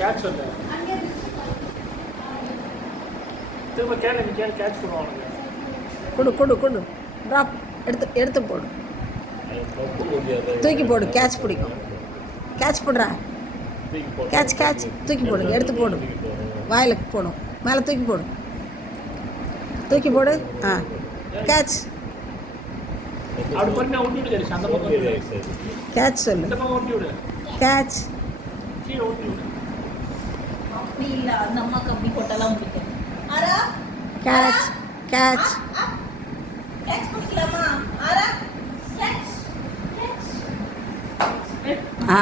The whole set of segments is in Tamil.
கேட்ச் சொல்லு. திரும்ப கேளு, நீ கேளு, கேட்ச் பண்ணுவாங்க. கொடு கொடு கொடு. ட்ராப் எடுத்து எடுத்து போடு. தூக்கி போடு, கேட்ச் பிடிக்கும். கேட்ச் போடுறா. கேட்ச் கேட்ச் தூக்கி போடு, எடுத்து போடு. வாயில் போடும், மேலே தூக்கி போடு. தூக்கி போடு. ஆ கேட்ச். அப்படி பண்ணி ஒட்டி விடு. அந்த பக்கம் கேட்ச் சொல்லு. இந்த பக்கம் ஒட்டி விடு. கேட்ச். கீழே ஒட்டி விடு. அப்படி இல்லை, அந்த அம்மாவுக்கு அப்படி போட்டாலாம் பிடிக்கும். ஆரா கேட்ச் கேட்ச். கேட்ச் பிடிக்கலாமா? ஆரா கேட்ச் கேட்ச். ஆ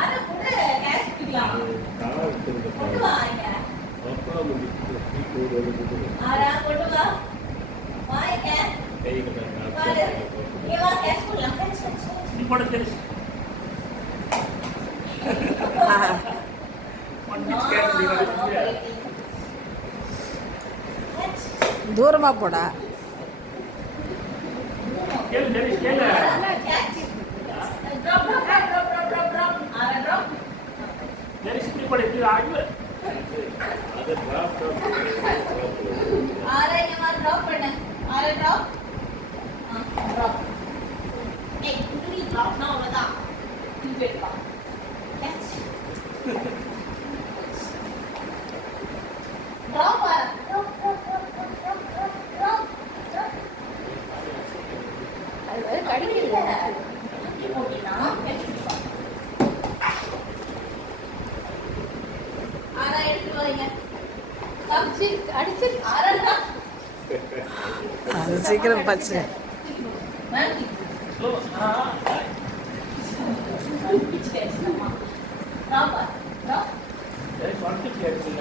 ஆரா கூட கேட்ச் பிடிக்கலாம். கொண்டு வா இங்க. ஆரா கொண்டு வா. வா இங்க. பாரு. இங்க வா, கேட்ச் பிடிக்கலாம். Catch catch. நீ போட தெரியும். தூரமாக போடா. கேளு தெரியும், கேளு. Drop, drop, drop, drop, drop, drop, drop. Ara drop. தெரியும், இப்படி போட எப்படி ஆகுது. Ara இங்க வா, drop பண்ணு. Ara drop. Drop. ஏய், இப்படி dropனா அவ்வளவுதான். திருப்பி எடுப்பா. Catch. Drop Ara. Drop, drop, drop, drop, drop, drop, drop, drop. அது கடிக்கல. போட்டினா catch எடுப்பா. ஆரா எடுத்து வாங்க. கப்சி அடிச்சு ஆரா. அது சீக்கிரம் பச்சு. Ma'am slow. ராப்பா ராப். சரி, வந்து கேட்கல.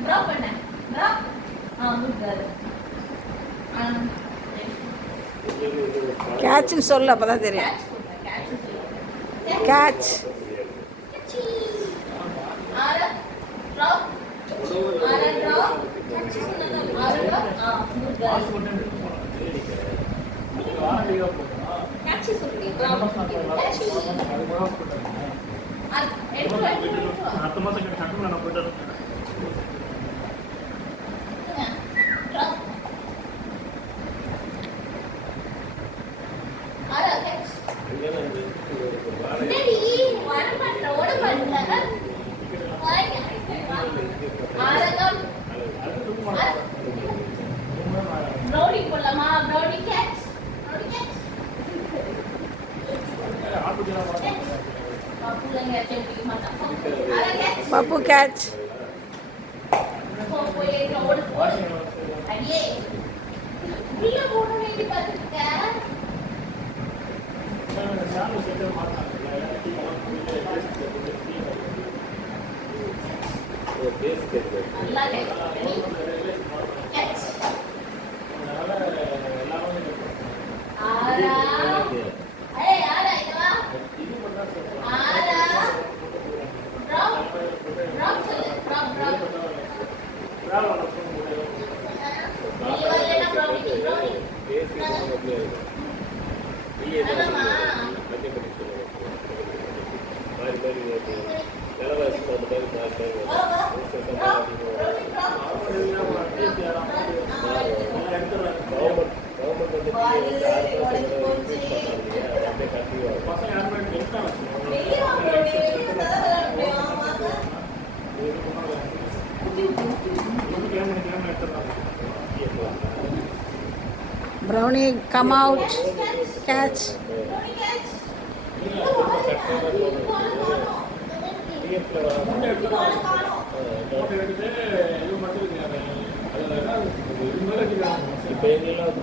டிராப் பண்ண டிராப். குட் கேட்ச்னு சொல்லு, அப்போ தான் தெரியும். கேட்ச். ஆரா டிராப். ஆரா டிராப். ஆரா டிராப். குட் பாஸ் பண்ணி போறோம். நீங்க வாரண்டியா போறோம். கேட்ச் சொல்றீங்க. கேட்ச். அது கூட போறோம். அடுத்த மாசம் கட்டணும் நான் போயிட்டு வரேன். பப்பு catch. Brownie, come out. Catch. இப்போ எங்கெல்லாம்